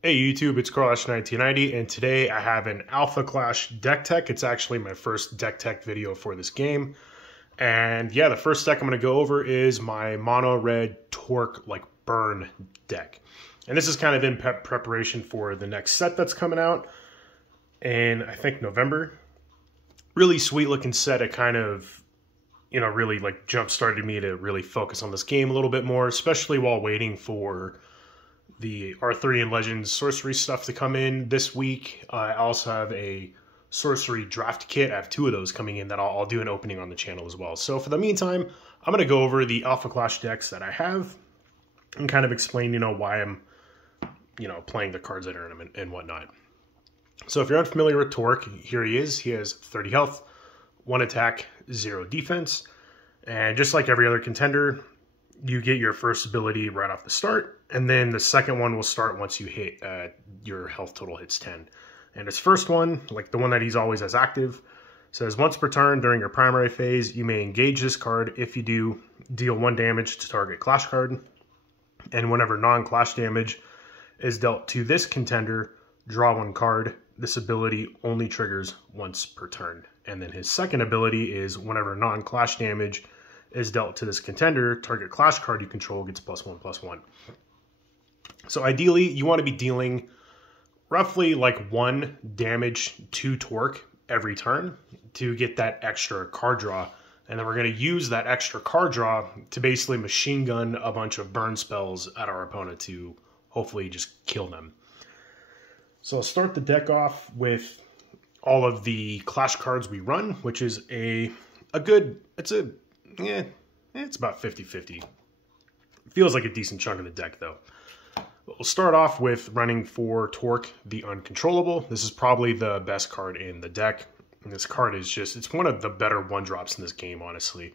Hey YouTube, it's Carlash1990, and today I have an Alpha Clash deck tech. It's actually my first deck tech video for this game. And yeah, the first deck I'm going to go over is my mono red Torque burn deck. And this is kind of in preparation for the next set that's coming out in, I think, November. Really sweet looking set. It kind of, really jump started me to really focus on this game a little bit more, especially while waiting for the Arthurian Legends sorcery stuff to come in this week. I also have a sorcery draft kit. I have two of those coming in that I'll do an opening on the channel as well. So for the meantime, I'm going to go over the Alpha Clash decks that I have and kind of explain, why I'm, playing the cards that are in them and whatnot. So if you're unfamiliar with Torque, here he is. He has 30 health, 1 attack, 0 defense. And just like every other contender, you get your first ability right off the start, and then the second one will start once you hit your health total hits 10. And his first one, like the one that he's always has active, says once per turn during your primary phase, you may engage this card. If you do, deal 1 damage to target clash card. And whenever non-clash damage is dealt to this contender, draw 1 card. This ability only triggers once per turn. And then his second ability is whenever non-clash damage is dealt to this contender, target clash card you control gets +1/+1. So ideally, you want to be dealing roughly 1 damage to Torque every turn to get that extra card draw. And then we're going to use that extra card draw to basically machine gun a bunch of burn spells at our opponent to hopefully just kill them. So I'll start the deck off with all of the clash cards we run, which is it's about 50-50. Feels like a decent chunk of the deck, though. We'll start off with running for Torque, the Uncontrollable. This is probably the best card in the deck. And this card is it's one of the better 1-drops in this game, honestly.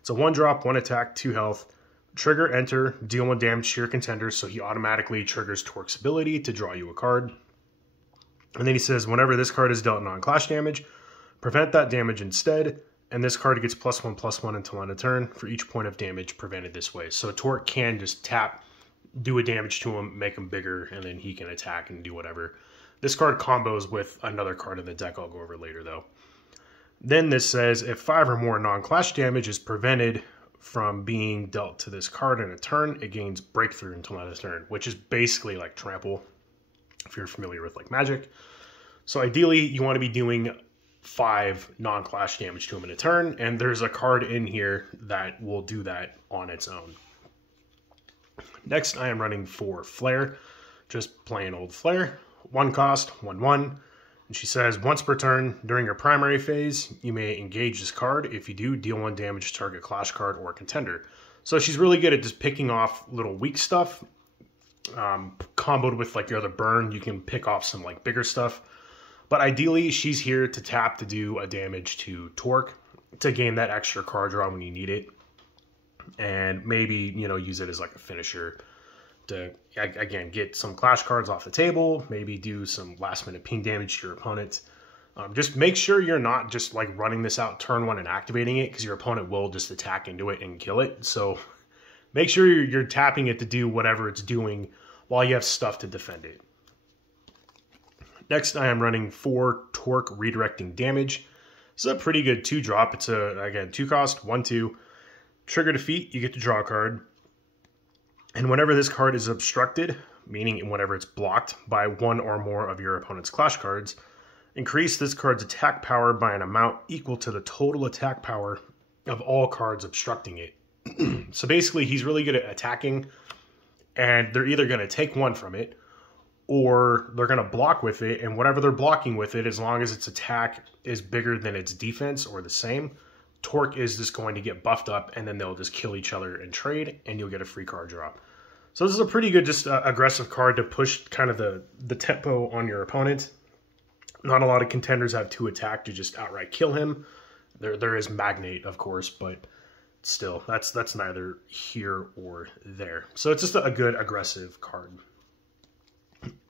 It's a 1-drop, 1 attack, 2 health. Trigger, enter, deal 1 damage to your contender, so he automatically triggers Torque's ability to draw you a card. And then he says, whenever this card is dealt non-clash damage, prevent that damage instead. And this card gets +1/+1 until end of turn for each point of damage prevented this way. So Torque can just tap, do a damage to him, make him bigger, and then he can attack and do whatever. This card combos with another card in the deck I'll go over later, though. Then this says, if 5 or more non-clash damage is prevented from being dealt to this card in a turn, it gains Breakthrough until end of turn, which is basically like Trample, if you're familiar with Magic. So ideally, you want to be doing 5 non-clash damage to him in a turn, and there's a card in here that will do that on its own. Next, I am running for Flare, just plain old Flare. 1 cost, 1/1, and she says, once per turn during your primary phase, you may engage this card. If you do, deal 1 damage to target clash card or contender. So she's really good at just picking off little weak stuff. Comboed with your other burn, you can pick off some bigger stuff. But ideally, she's here to tap to do a damage to Torque to gain that extra card draw when you need it. And maybe, use it as a finisher to, again, get some clash cards off the table. Maybe do some last-minute ping damage to your opponent. Just make sure you're not just, running this out turn 1 and activating it, because your opponent will just attack into it and kill it. So make sure you're tapping it to do whatever it's doing while you have stuff to defend it. Next, I am running 4 Torque Redirecting Damage. This is a pretty good 2-drop. It's again, 2 cost, 1/2. Trigger defeat, you get to draw a card. And whenever this card is obstructed, meaning whenever it's blocked by 1 or more of your opponent's clash cards, increase this card's attack power by an amount equal to the total attack power of all cards obstructing it. So basically, he's really good at attacking, and they're either going to take 1 from it, or they're going to block with it, and whatever they're blocking with it, as long as its attack is bigger than its defense or the same, Torque is just going to get buffed up, and then they'll just kill each other and trade, and you'll get a free card draw. So this is a pretty good, just aggressive card to push kind of the tempo on your opponent. Not a lot of contenders have 2 attack to just outright kill him. There is Magnate, of course, but still, that's neither here or there. So it's just a good aggressive card.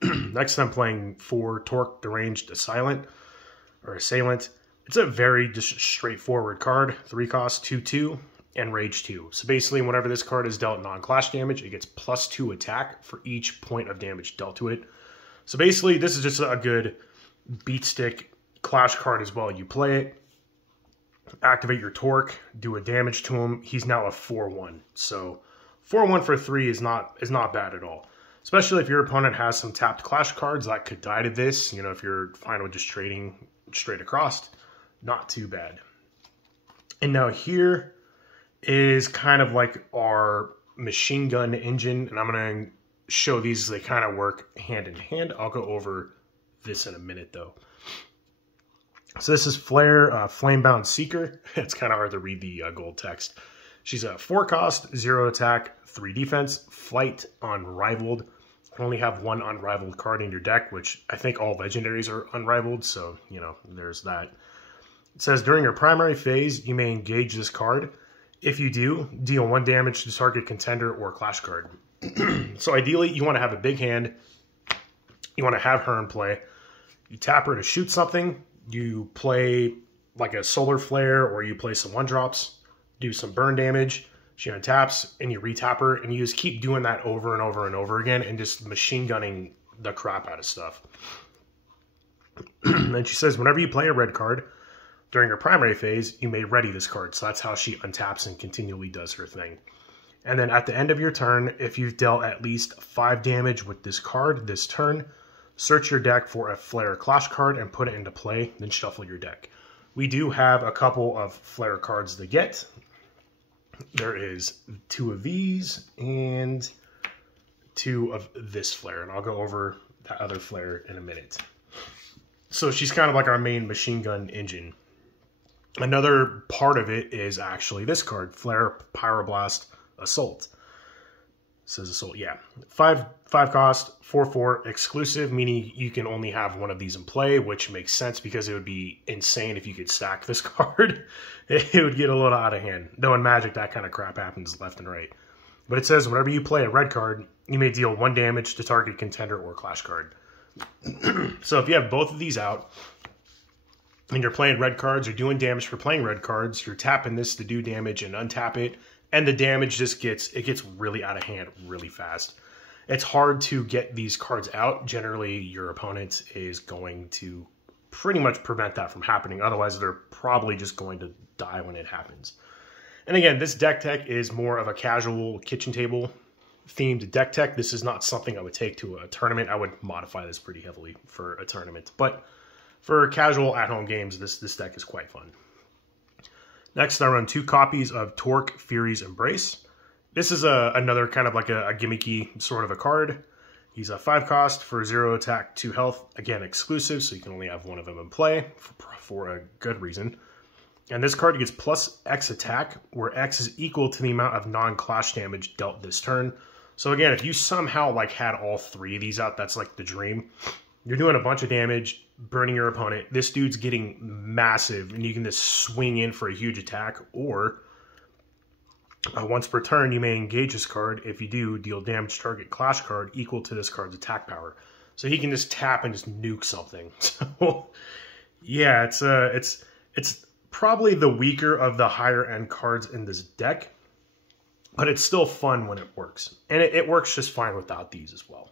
Next, I'm playing 4 Torque Deranged Assailant. It's a very just straightforward card. 3 cost, 2/2. and Rage 2. So basically, whenever this card is dealt non-clash damage, it gets +2 attack for each point of damage dealt to it. So basically, this is just a good beat stick clash card as well. You play it, activate your Torque, do a damage to him. He's now a 4/1. So 4/1 for 3 is not bad at all. Especially if your opponent has some tapped clash cards that could die to this. You know, if you're fine with just trading straight across, not too bad. And now here is kind of like our machine gun engine, and I'm going to show these. They kind of work hand in hand. I'll go over this in a minute though. So this is Flare, Flamebound Seeker. It's kind of hard to read the gold text. She's a 4 cost, 0 attack, 3 defense, flight, unrivaled. You can only have 1 unrivaled card in your deck, which I think all legendaries are unrivaled, so, you know, there's that. It says, during your primary phase, you may engage this card. If you do, deal 1 damage to target contender or clash card. So ideally, you want to have a big hand. You want to have her in play. You tap her to shoot something. You play like a Solar Flare, or you play some 1-drops, do some burn damage. She untaps, and you retap her, and you just keep doing that over and over and over again, and just machine gunning the crap out of stuff. And she says, whenever you play a red card, during her primary phase, you may ready this card. So that's how she untaps and continually does her thing. And then at the end of your turn, if you've dealt at least 5 damage with this card this turn, search your deck for a Flare Clash card and put it into play, then shuffle your deck. We do have a couple of Flare cards to get. There is 2 of these and 2 of this Flare, and I'll go over that other Flare in a minute. So she's kind of like our main machine gun engine. Another part of it is actually this card, Flare Pyroblast Assault. It says Assault, yeah. 5 cost, 4/4 exclusive, meaning you can only have 1 of these in play, which makes sense because it would be insane if you could stack this card. It would get a little out of hand. Though in Magic, that kind of crap happens left and right. But it says whenever you play a red card, you may deal 1 damage to target contender or clash card. So if you have both of these out, and you're playing red cards or doing damage for playing red cards, you're tapping this to do damage and untap it, and the damage just gets really out of hand really fast. It's hard to get these cards out. Generally, your opponent is going to pretty much prevent that from happening. Otherwise, they're probably just going to die when it happens. And again, this deck tech is more of a casual kitchen table themed deck tech. This is not something I would take to a tournament. I would modify this pretty heavily for a tournament. But for casual at-home games, this deck is quite fun. Next, I run 2 copies of Torque Fury's Embrace. This is another kind of like a gimmicky sort of a card. He's a 5 cost for 0 attack, 2 health. Again, exclusive, so you can only have 1 of them in play for a good reason. And this card gets plus X attack, where X is equal to the amount of non-clash damage dealt this turn. So again, if you somehow like had all 3 of these out, that's like the dream. You're doing a bunch of damage, burning your opponent. This dude's getting massive, and you can just swing in for a huge attack. Or, once per turn, you may engage this card. If you do, deal damage target clash card equal to this card's attack power. So he can just tap and just nuke something. So, yeah, it's probably the weaker of the higher end cards in this deck. But it's still fun when it works. And it works just fine without these as well.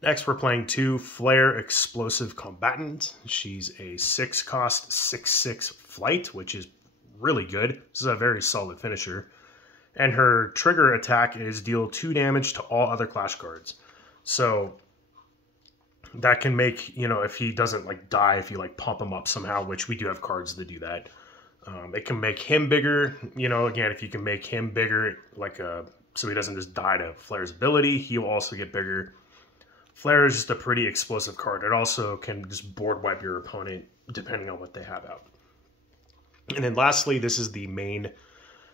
Next, we're playing 2 Flare Explosive Combatant. She's a 6 cost, 6/6 flight, which is really good. This is a very solid finisher. And her trigger attack is deal 2 damage to all other clash cards. So that can make, you know, if he doesn't like die, if you like pump him up somehow, which we do have cards that do that. It can make him bigger. You know, again, if you can make him bigger, like so he doesn't just die to Flare's ability, he'll also get bigger. Flare is just a pretty explosive card. It also can just board wipe your opponent depending on what they have out. And then lastly, this is the main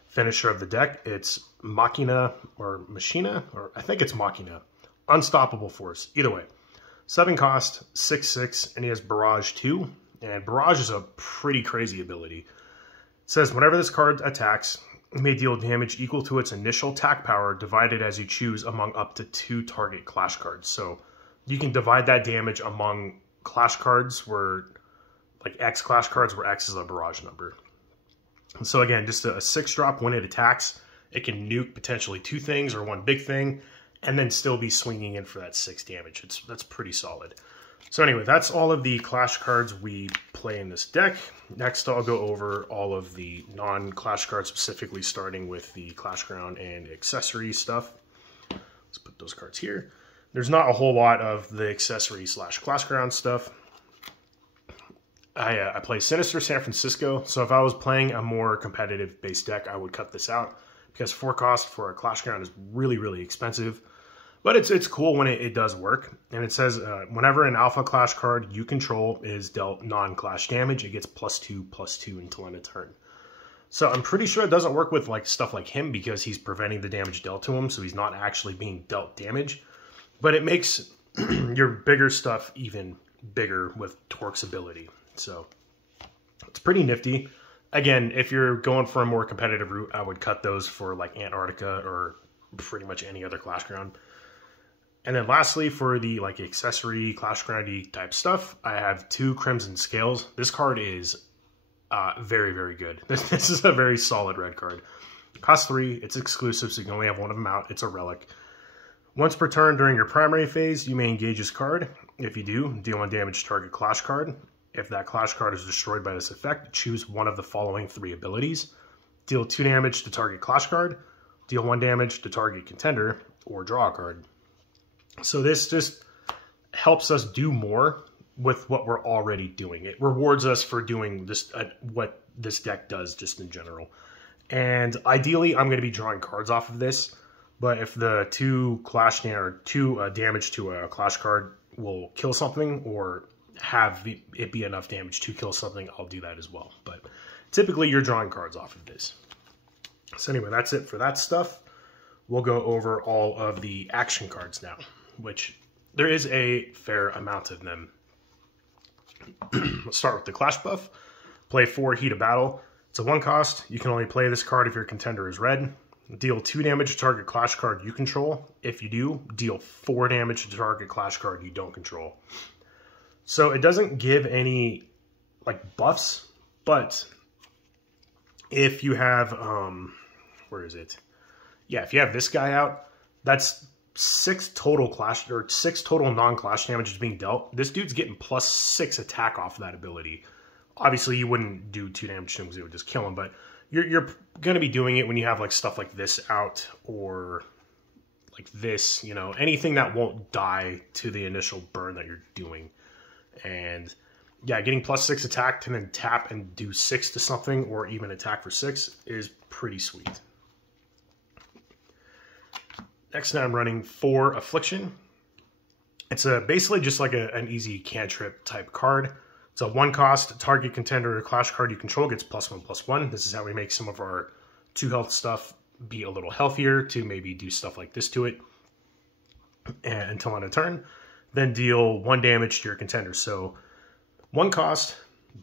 finisher of the deck. It's Machina or Machina, or I think it's Machina. Unstoppable Force. Either way. 7 cost, 6/6, and he has Barrage 2. And Barrage is a pretty crazy ability. It says, whenever this card attacks, it may deal damage equal to its initial attack power divided as you choose among up to 2 target clash cards. So you can divide that damage among clash cards where, like X clash cards where X is a barrage number. So again, just a 6-drop when it attacks. It can nuke potentially 2 things or 1 big thing, and then still be swinging in for that 6 damage. That's pretty solid. So anyway, that's all of the Clash cards we play in this deck. Next, I'll go over all of the non-Clash cards, specifically starting with the Clash Ground and accessory stuff. Let's put those cards here. There's not a whole lot of the accessory / Clash Ground stuff. I play Sinister San Francisco, so if I was playing a more competitive base deck, I would cut this out, because 4 cost for a Clash Ground is really, really expensive. But it's cool when it does work. And it says, whenever an Alpha Clash card you control is dealt non-Clash damage, it gets +2/+2 until end of turn. So I'm pretty sure it doesn't work with like stuff like him, because he's preventing the damage dealt to him, so he's not actually being dealt damage. But it makes your bigger stuff even bigger with Torque's ability. So it's pretty nifty. Again, if you're going for a more competitive route, I would cut those for like Antarctica or pretty much any other Clash Ground. And then lastly, for the like accessory Clash Groundy type stuff, I have 2 Crimson Scales. This card is very, very good. This is a very solid red card. Cost 3, it's exclusive, so you can only have 1 of them out. It's a relic. Once per turn during your primary phase, you may engage this card. If you do, deal 1 damage to target Clash card. If that Clash card is destroyed by this effect, choose one of the following 3 abilities. Deal 2 damage to target Clash card, deal 1 damage to target contender, or draw a card. So this just helps us do more with what we're already doing. It rewards us for doing this, what this deck does just in general. And ideally, I'm going to be drawing cards off of this. But if the 2 Clash or 2 damage to a Clash card will kill something, or have it be enough damage to kill something, I'll do that as well. But typically, you're drawing cards off of this. So anyway, that's it for that stuff. We'll go over all of the action cards now, which there is a fair amount of them. Let's start with the Clash buff. Play 4 Heat of Battle. It's a 1 cost. You can only play this card if your contender is red. Deal 2 damage to target Clash card you control. If you do, deal 4 damage to target Clash card you don't control. So it doesn't give any like buffs, but if you have, where is it? Yeah, if you have this guy out, that's 6 total Clash, or 6 total non-Clash damage is being dealt. This dude's getting +6 attack off of that ability. Obviously, you wouldn't do 2 damage to him because it would just kill him, but you're going to be doing it when you have like stuff like this out, or like this, you know, anything that won't die to the initial burn that you're doing. And yeah, getting +6 attack to then tap and do 6 to something, or even attack for 6, is pretty sweet. Next, I'm running 4 Affliction. It's basically just like an easy cantrip type card. It's a 1 cost. Target contender or Clash card you control gets +1/+1. This is how we make some of our 2 health stuff be a little healthier, to maybe do stuff like this to it and until end of turn. Then deal 1 damage to your contender. So 1 cost,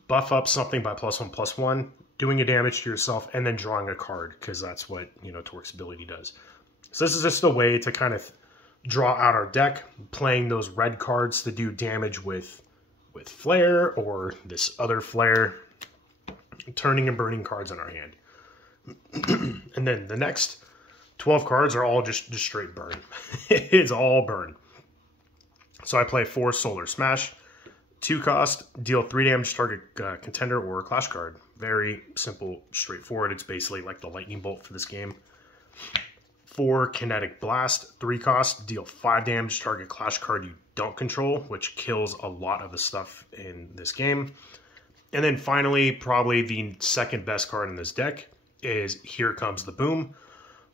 buff up something by +1/+1, doing a damage to yourself, and then drawing a card, because that's what, you know, Torque's ability does. So this is just a way to kind of draw out our deck, playing those red cards to do damage with Flare, or this other Flare, turning and burning cards in our hand. And then the next 12 cards are all just straight burn. It's all burn. So I play 4 Solar Smash. 2 cost, deal 3 damage to target contender or Clash card. Very simple, straightforward. It's basically like the lightning bolt for this game. 4 Kinetic Blast. 3 cost, deal 5 damage to target Clash card you don't control, which kills a lot of the stuff in this game. And then finally, probably the second best card in this deck is Here Comes the Boom.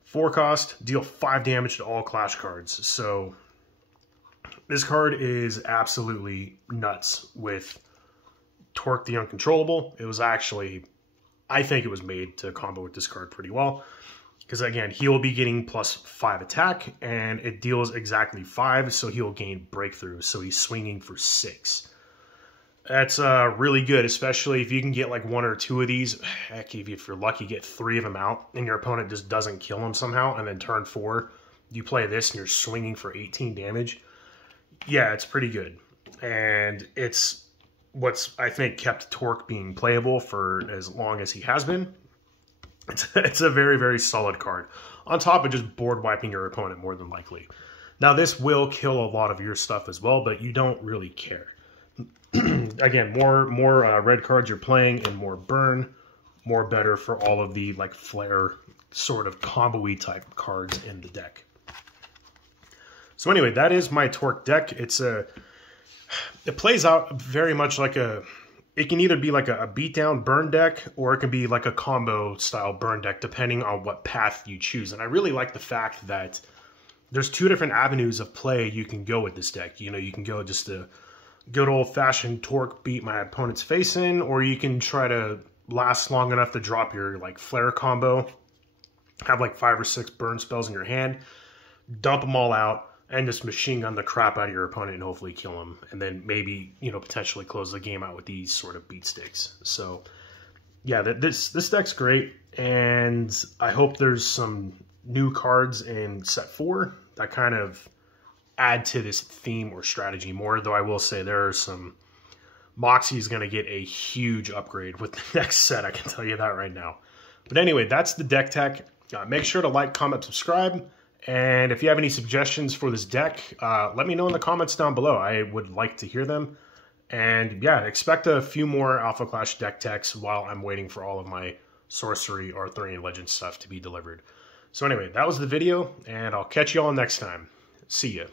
4 cost, deal 5 damage to all Clash cards. So this card is absolutely nuts with Torque the Uncontrollable. It was actually, I think it was made to combo with this card pretty well. Because again, he will be getting +5 attack, and it deals exactly 5, so he'll gain breakthrough. So he's swinging for 6. That's really good, especially if you can get like 1 or 2 of these. Heck, if you're lucky, get 3 of them out, and your opponent just doesn't kill him somehow, and then turn 4, you play this, and you're swinging for 18 damage. Yeah, it's pretty good. And it's what's, I think, kept Torque being playable for as long as he has been. It's a very, very solid card. On top of just board wiping your opponent more than likely. Now this will kill a lot of your stuff as well, but you don't really care. Again, more red cards you're playing and more burn, more better for all of the like flare sort of combo-y type cards in the deck. So anyway, that is my Torque deck. It plays out very much like it can either be like a beatdown burn deck, or it can be like a combo style burn deck, depending on what path you choose. And I really like the fact that there's two different avenues of play you can go with this deck. You know, you can go just a good old-fashioned Torque beat my opponent's face in, or you can try to last long enough to drop your like flare combo, have like 5 or 6 burn spells in your hand, dump them all out, and just machine gun the crap out of your opponent and hopefully kill him. And then maybe, you know, potentially close the game out with these sort of beat sticks. So yeah, this deck's great. And I hope there's some new cards in set 4 that kind of add to this theme or strategy more. Though I will say there are some... Moxie's going to get a huge upgrade with the next set, I can tell you that right now. But anyway, that's the deck tech. Make sure to like, comment, subscribe. And if you have any suggestions for this deck, let me know in the comments down below. I would like to hear them. And yeah, expect a few more Alpha Clash deck techs while I'm waiting for all of my Sorcery Arthurian Legends stuff to be delivered. So anyway, that was the video, and I'll catch you all next time. See ya.